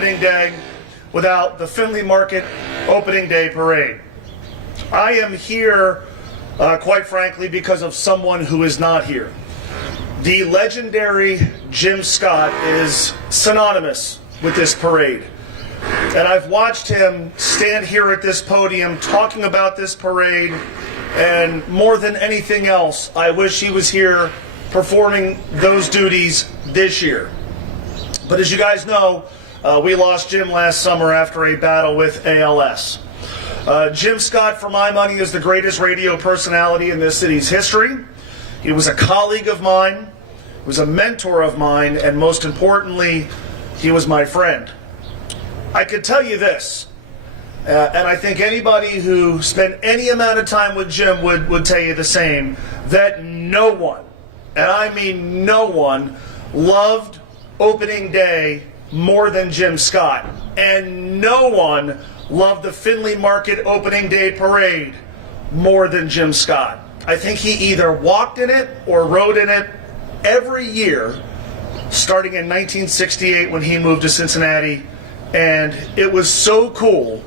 opening day without the Findlay Market opening day parade. I am here, quite frankly, because of someone who is not here. The legendary Jim Scott is synonymous with this parade. And I've watched him stand here at this podium talking about this parade, and more than anything else, I wish he was here performing those duties this year. But as you guys know, we lost Jim last summer after a battle with ALS. Jim Scott, for my money, is the greatest radio personality in this city's history. He was a colleague of mine, was a mentor of mine, and most importantly, he was my friend. I could tell you this, and I think anybody who spent any amount of time with Jim would tell you the same, that no one, and I mean no one, loved opening day more than Jim Scott. And no one loved the Findlay Market opening day parade more than Jim Scott. I think he either walked in it or rode in it every year, starting in 1968 when he moved to Cincinnati. And it was so cool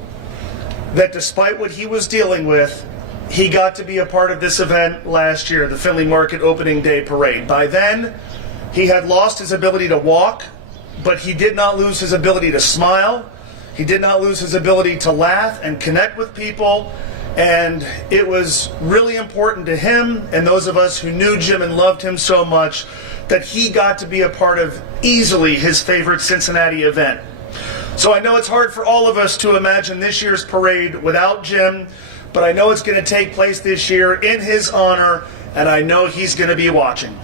that despite what he was dealing with, he got to be a part of this event last year, the Findlay Market opening day parade. By then, he had lost his ability to walk, but he did not lose his ability to smile. He did not lose his ability to laugh and connect with people. And it was really important to him and those of us who knew Jim and loved him so much that he got to be a part of easily his favorite Cincinnati event. So I know it's hard for all of us to imagine this year's parade without Jim, but I know it's going to take place this year in his honor, and I know he's going to be watching.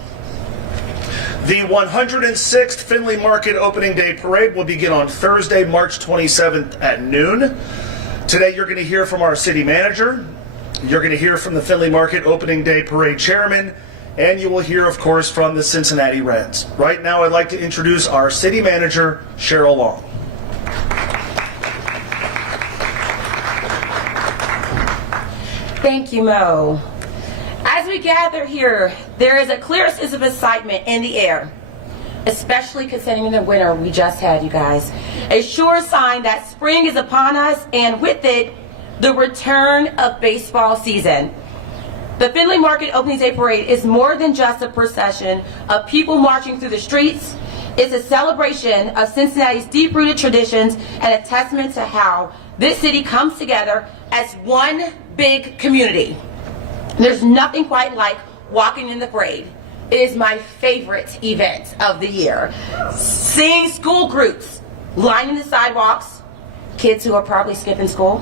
The 106th Findlay Market Opening Day Parade will begin on Thursday, March 27th at noon. Today you're going to hear from our city manager, you're going to hear from the Findlay Market Opening Day Parade chairman, and you will hear, of course, from the Cincinnati Reds. Right now I'd like to introduce our city manager, Cheryl Long. Thank you, Mo. As we gather here, there is a clear sense of excitement in the air, especially considering the winter we just had, you guys. A sure sign that spring is upon us, and with it, the return of baseball season. The Findlay Market Opening Day Parade is more than just a procession of people marching through the streets. It's a celebration of Cincinnati's deep-rooted traditions and a testament to how this city comes together as one big community. There's nothing quite like walking in the parade. It is my favorite event of the year. Seeing school groups lining the sidewalks, kids who are probably skipping school,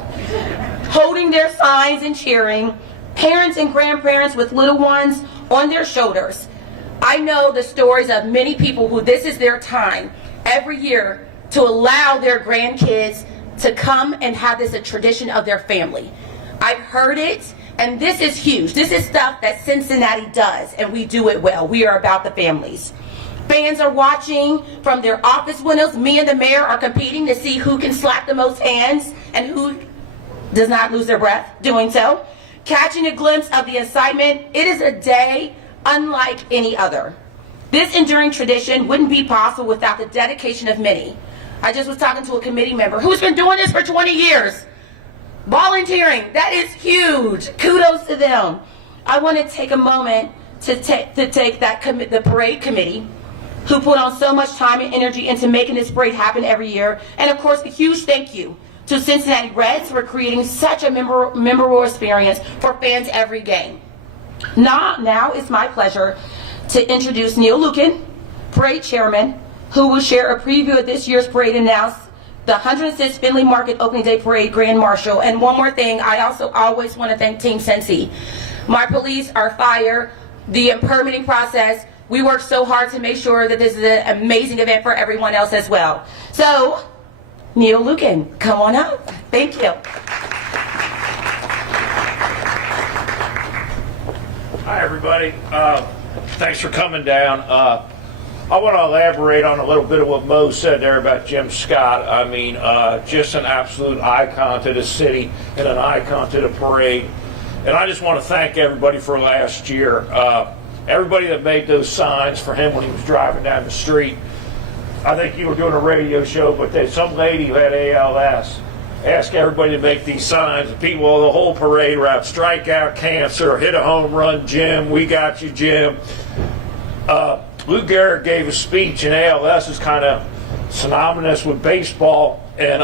holding their signs and cheering, parents and grandparents with little ones on their shoulders. I know the stories of many people who this is their time every year to allow their grandkids to come and have this a tradition of their family. I've heard it, and this is huge. This is stuff that Cincinnati does, and we do it well. We are about the families. Fans are watching from their office windows. Me and the mayor are competing to see who can slap the most hands and who does not lose their breath doing so. Catching a glimpse of the excitement, it is a day unlike any other. This enduring tradition wouldn't be possible without the dedication of many. I just was talking to a committee member who's been doing this for 20 years. Volunteering, that is huge. Kudos to them. I want to take a moment to take the parade committee, who put on so much time and energy into making this parade happen every year. And of course, a huge thank you to Cincinnati Reds for creating such a memorable experience for fans every game. Now it's my pleasure to introduce Neil Lucan, parade chairman, who will share a preview of this year's parade and announce the 106th Findlay Market Opening Day Parade Grand Marshal. And one more thing, I also always want to thank Team Cincy. My police, our fire, the permitting process, we work so hard to make sure that this is an amazing event for everyone else as well. So, Neil Lucan, come on up. Thank you. Hi, everybody. Thanks for coming down. I want to elaborate on a little bit of what Mo said there about Jim Scott. I mean, just an absolute icon to the city and an icon to the parade. And I just want to thank everybody for last year. Everybody that made those signs for him when he was driving down the street. I think you were doing a radio show, but there's some lady who had ALS asked everybody to make these signs. People, the whole parade route, strike out cancer, hit a home run, Jim, we got you, Jim. Lou Gehrig gave a speech, and ALS is kind of synonymous with baseball. And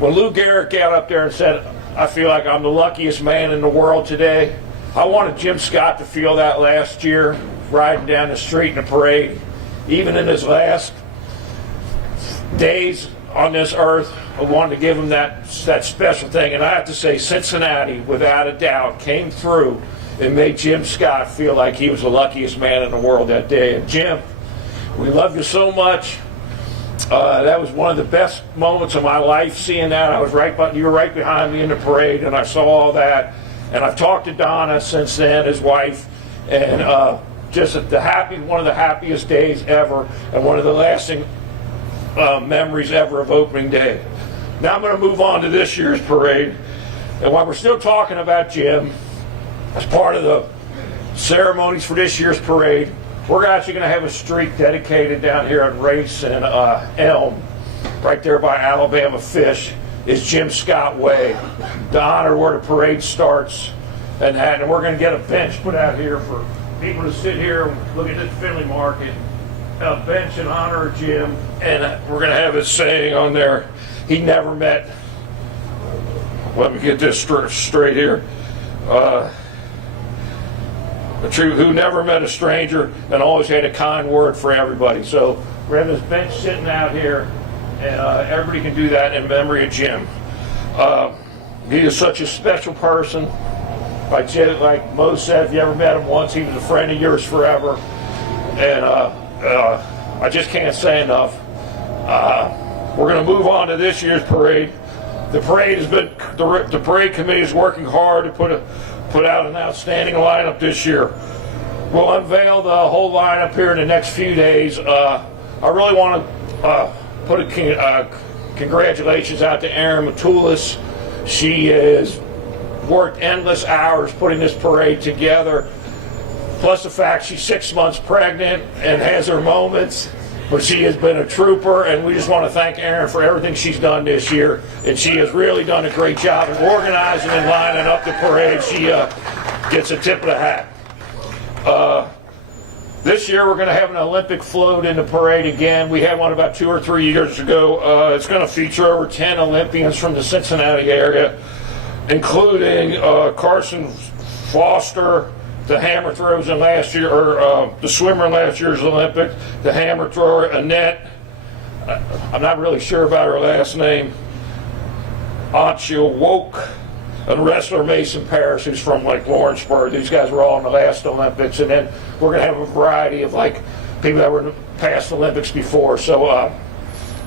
when Lou Gehrig got up there and said, I feel like I'm the luckiest man in the world today, I wanted Jim Scott to feel that last year, riding down the street in a parade. Even in his last days on this earth, I wanted to give him that special thing. And I have to say, Cincinnati, without a doubt, came through and made Jim Scott feel like he was the luckiest man in the world that day. And Jim, we love you so much. That was one of the best moments of my life, seeing that. You were right behind me in the parade, and I saw all that. And I've talked to Donna since then, his wife, and just one of the happiest days ever, and one of the lasting memories ever of opening day. Now I'm going to move on to this year's parade. And while we're still talking about Jim, as part of the ceremonies for this year's parade, we're actually going to have a street dedicated down here on Race and Elm, right there by Alabama Fish, is Jim Scott Way, to honor where the parade starts. And we're going to get a bench put out here for people to sit here and look at the Findlay Market, a bench in honor of Jim. And we're going to have a saying on there, he never met, let me get this straight here, who never met a stranger and always had a kind word for everybody. So we're having this bench sitting out here, and everybody can do that in memory of Jim. He is such a special person. Like Mo said, if you ever met him once, he was a friend of yours forever. And I just can't say enough. We're going to move on to this year's parade. The parade committee is working hard to put out an outstanding lineup this year. We'll unveil the whole lineup here in the next few days. I really want to put a congratulations out to Erin Matulis. She has worked endless hours putting this parade together, plus the fact she's 6 months pregnant and has her moments. But she has been a trooper, and we just want to thank Erin for everything she's done this year. And she has really done a great job of organizing and lining up the parade. She gets a tip of the hat. This year we're going to have an Olympic float in the parade again. We had one about 2 or 3 years ago. It's going to feature over 10 Olympians from the Cincinnati area, including Carson Foster, the hammer throws in last year, or the swimmer in last year's Olympic, the hammer thrower Annette, I'm not really sure about her last name, Anchil Woke, and wrestler Mason Parris, who's from Lawrenceburg. These guys were all in the last Olympics, and then we're going to have a variety of people that were in the past Olympics before. So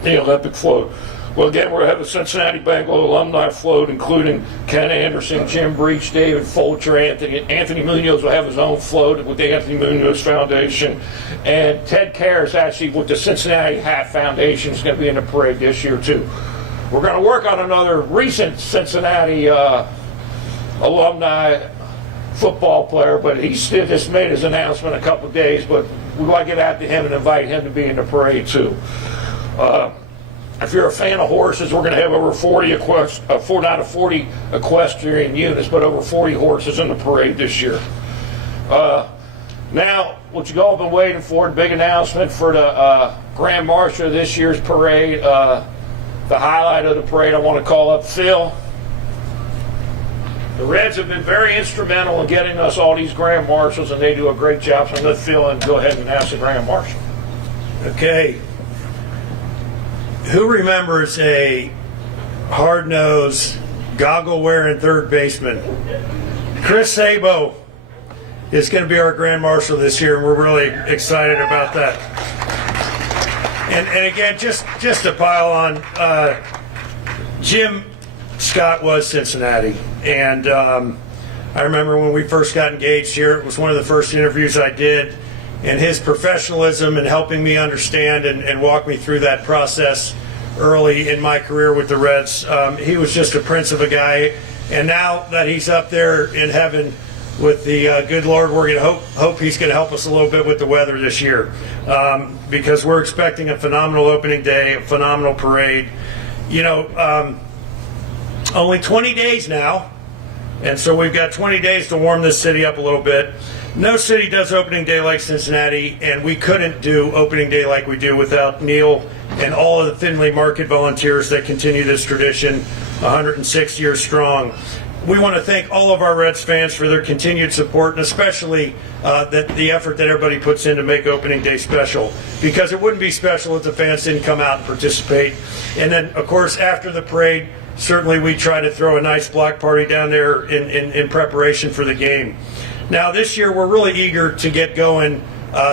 the Olympic float. Well, again, we're going to have a Cincinnati Bengal alumni float, including Ken Anderson, Jim Breach, David Fulcher, Anthony Munoz will have his own float with the Anthony Munoz Foundation. And Ted Karras, actually, with the Cincinnati Hat Foundation, is going to be in the parade this year, too. We're going to work on another recent Cincinnati alumni football player, but he still just made his announcement a couple of days, but we want to get out to him and invite him to be in the parade, too. If you're a fan of horses, we're going to have over 40 equestrian units, but over 40 horses in the parade this year. Now, what you all been waiting for, the big announcement for the Grand Marshal of this year's parade, the highlight of the parade. I want to call up Phil. The Reds have been very instrumental in getting us all these Grand Marshals, and they do a great job, so I'm going to let Phil and go ahead and announce the Grand Marshal. Okay. Who remembers a hard-nosed, goggle-wearing third baseman? Chris Sabo is going to be our Grand Marshal this year, and we're really excited about that. And again, just to pile on, Jim Scott was Cincinnati, and I remember when we first got engaged here, it was one of the first interviews I did, and his professionalism in helping me understand and walk me through that process early in my career with the Reds. He was just a prince of a guy, and now that he's up there in heaven, with the good Lord, we're going to hope he's going to help us a little bit with the weather this year, because we're expecting a phenomenal opening day, a phenomenal parade. You know, only 20 days now, and so we've got 20 days to warm this city up a little bit. No city does opening day like Cincinnati, and we couldn't do opening day like we do without Neil and all of the Findlay Market volunteers that continue this tradition, 106 years strong. We want to thank all of our Reds fans for their continued support, and especially the effort that everybody puts in to make opening day special, because it wouldn't be special if the fans didn't come out and participate. And then, of course, after the parade, certainly we try to throw a nice block party down there in preparation for the game. Now, this year, we're really eager to get going.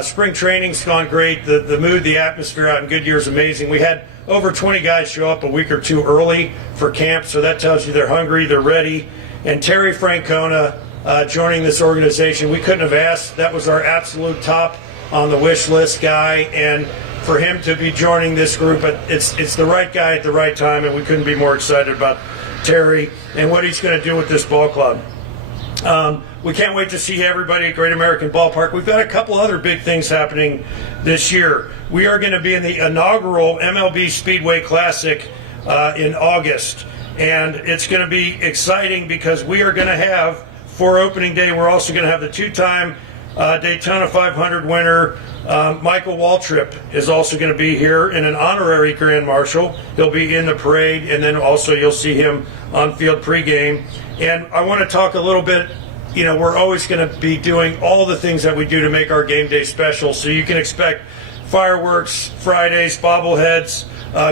Spring training's gone great. The mood, the atmosphere out in Goodyear is amazing. We had over 20 guys show up a week or two early for camp, so that tells you they're hungry, they're ready. And Terry Francona joining this organization, we couldn't have asked. That was our absolute top on the wish list guy, and for him to be joining this group, it's the right guy at the right time, and we couldn't be more excited about Terry and what he's going to do with this ball club. We can't wait to see everybody at Great American Ballpark. We've got a couple other big things happening this year. We are going to be in the inaugural MLB Speedway Classic in August, and it's going to be exciting because we are going to have, for opening day, we're also going to have the two-time Daytona 500 winner, Michael Waltrip, is also going to be here in an honorary Grand Marshal. He'll be in the parade, and then also you'll see him on field pregame. And I want to talk a little bit. You know, we're always going to be doing all the things that we do to make our game day special. So you can expect fireworks, Fridays, bobbleheads,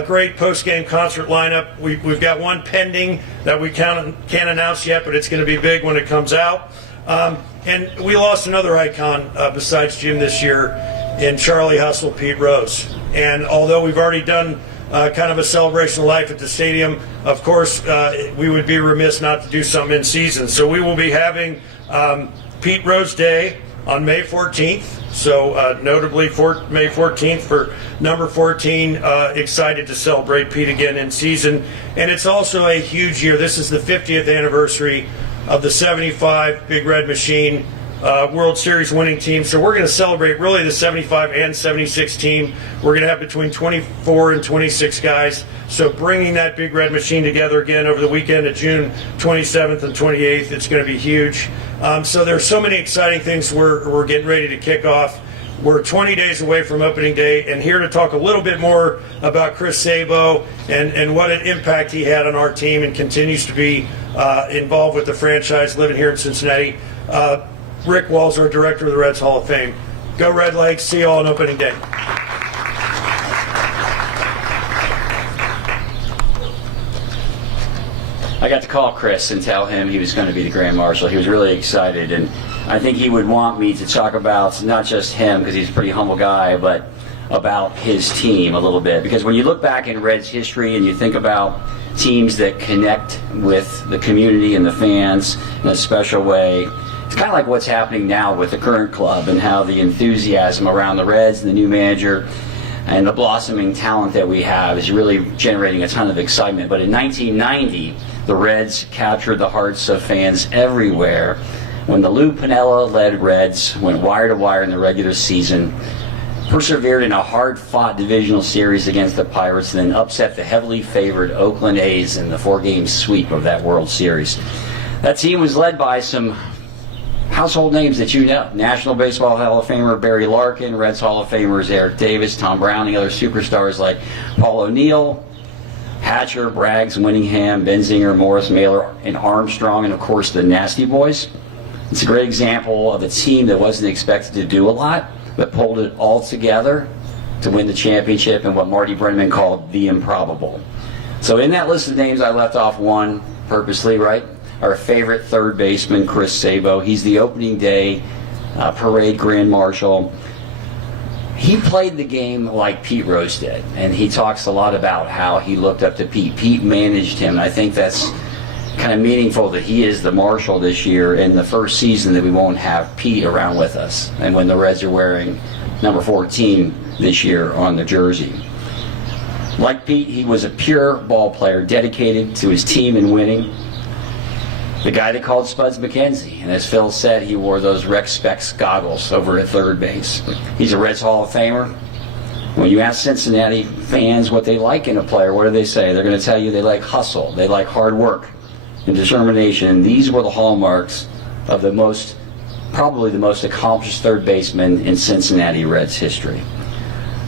great post-game concert lineup. We've got one pending that we can't announce yet, but it's going to be big when it comes out. And we lost another icon besides Jim this year in Charlie Hustle, Pete Rose. And although we've already done kind of a celebration of life at the stadium, of course, we would be remiss not to do something in season. So we will be having Pete Rose Day on May 14th. So notably May 14th for number 14. Excited to celebrate Pete again in season. And it's also a huge year. This is the 50th anniversary of the 75 Big Red Machine World Series winning team. So we're going to celebrate really the 75 and 76 team. We're going to have between 24 and 26 guys. So bringing that Big Red Machine together again over the weekend of June 27th and 28th, it's going to be huge. So there's so many exciting things we're getting ready to kick off. We're 20 days away from opening day, and here to talk a little bit more about Chris Sabo and what an impact he had on our team and continues to be involved with the franchise living here in Cincinnati. Rick Walls, our director of the Reds Hall of Fame. Go Red Legs. See you all on opening day. I got to call Chris and tell him he was going to be the Grand Marshal. He was really excited, and I think he would want me to talk about not just him, because he's a pretty humble guy, but about his team a little bit. Because when you look back in Reds history and you think about teams that connect with the community and the fans in a special way, it's kind of like what's happening now with the current club and how the enthusiasm around the Reds and the new manager and the blossoming talent that we have is really generating a ton of excitement. But in 1990, the Reds captured the hearts of fans everywhere when the Lou Piniella-led Reds went wire to wire in the regular season, persevered in a hard-fought divisional series against the Pirates, and then upset the heavily favored Oakland A's in the four-game sweep of that World Series. That team was led by some household names that you know. National Baseball Hall of Famer Barry Larkin, Reds Hall of Famers Eric Davis, Tom Browning, other superstars like Paul O'Neill, Hatcher, Braggs, Winningham, Benzinger, Morris, Mailer, and Armstrong, and of course the Nasty Boys. It's a great example of a team that wasn't expected to do a lot, but pulled it all together to win the championship and what Marty Brennaman called the improbable. So in that list of names, I left off one purposely, right? Our favorite third baseman, Chris Sabo. He's the opening day parade Grand Marshal. He played the game like Pete Rose did, and he talks a lot about how he looked up to Pete. Pete managed him, and I think that's kind of meaningful that he is the Marshal this year in the first season that we won't have Pete around with us, and when the Reds are wearing number 14 this year on the jersey. Like Pete, he was a pure ball player, dedicated to his team and winning. the guy they called Spuds McKenzie. And as Phil said, he wore those Rex Specs goggles over at third base. He's a Reds Hall of Famer. When you ask Cincinnati fans what they like in a player, what do they say? They're going to tell you they like hustle, they like hard work and determination. And these were the hallmarks of probably the most accomplished third baseman in Cincinnati Reds history.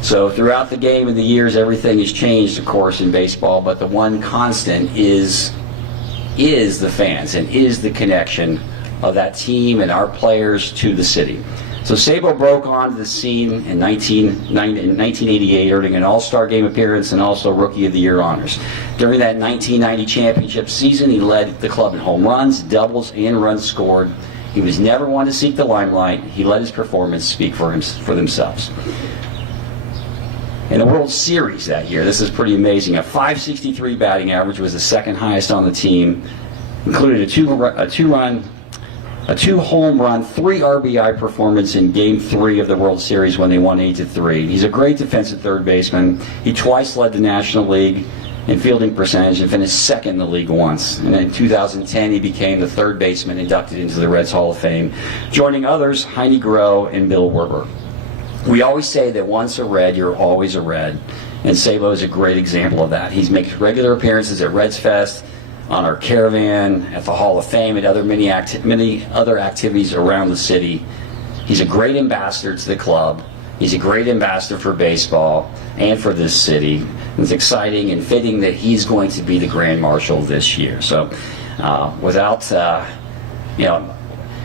So throughout the game and the years, everything has changed, of course, in baseball, but the one constant is the fans and is the connection of that team and our players to the city. So Sabo broke onto the scene in 1988, earning an All-Star Game appearance and also Rookie of the Year honors. During that 1990 championship season, he led the club in home runs, doubles, and runs scored. He was never one to seek the limelight. He let his performance speak for themselves. In the World Series that year, this is pretty amazing. A .563 batting average was the second highest on the team, included a two home run, 3 RBI performance in Game 3 of the World Series when they won 8-3. He's a great defensive third baseman. He twice led the National League in fielding percentage and finished second in the league once. And in 2010, he became the third baseman inducted into the Reds Hall of Fame, joining others, Heine Groh and Bill Werber. We always say that once a Red, you're always a Red. And Sabo is a great example of that. He makes regular appearances at Reds Fest, on our caravan, at the Hall of Fame, and many other activities around the city. He's a great ambassador to the club. He's a great ambassador for baseball and for this city. It's exciting and fitting that he's going to be the Grand Marshal this year. So without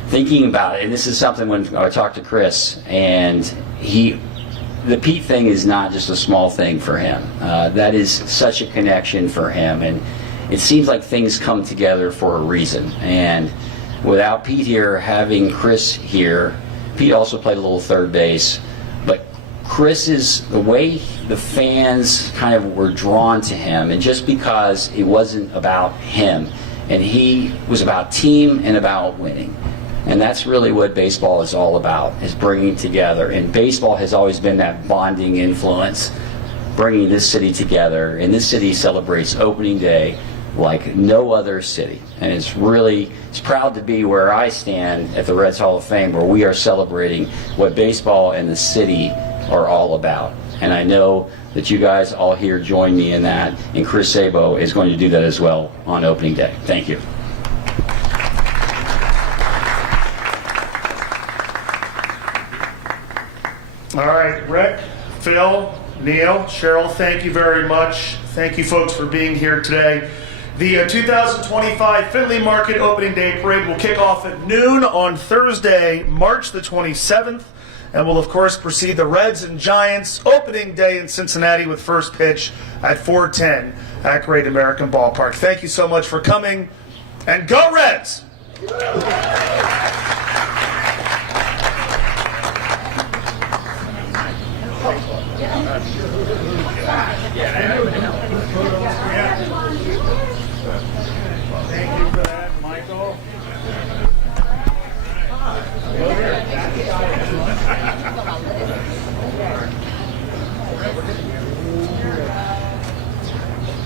thinking about it, and this is something when I talked to Chris, and the Pete thing is not just a small thing for him. That is such a connection for him, and it seems like things come together for a reason. And without Pete here, having Chris here, Pete also played a little third base, but Chris is the way the fans kind of were drawn to him, and just because it wasn't about him, and he was about team and about winning. And that's really what baseball is all about, is bringing together. And baseball has always been that bonding influence, bringing this city together. And this city celebrates opening day like no other city. And it's proud to be where I stand at the Reds Hall of Fame, where we are celebrating what baseball and the city are all about. And I know that you guys all here join me in that, and Chris Sabo is going to do that as well on opening day. Thank you. All right, Rick, Phil, Neil, Cheryl, thank you very much. Thank you folks for being here today. The 2025 Findlay Market Opening Day Parade will kick off at noon on Thursday, March the 27th, and will of course precede the Reds and Giants Opening Day in Cincinnati with first pitch at 4:10 at Great American Ballpark. Thank you so much for coming, and go Reds!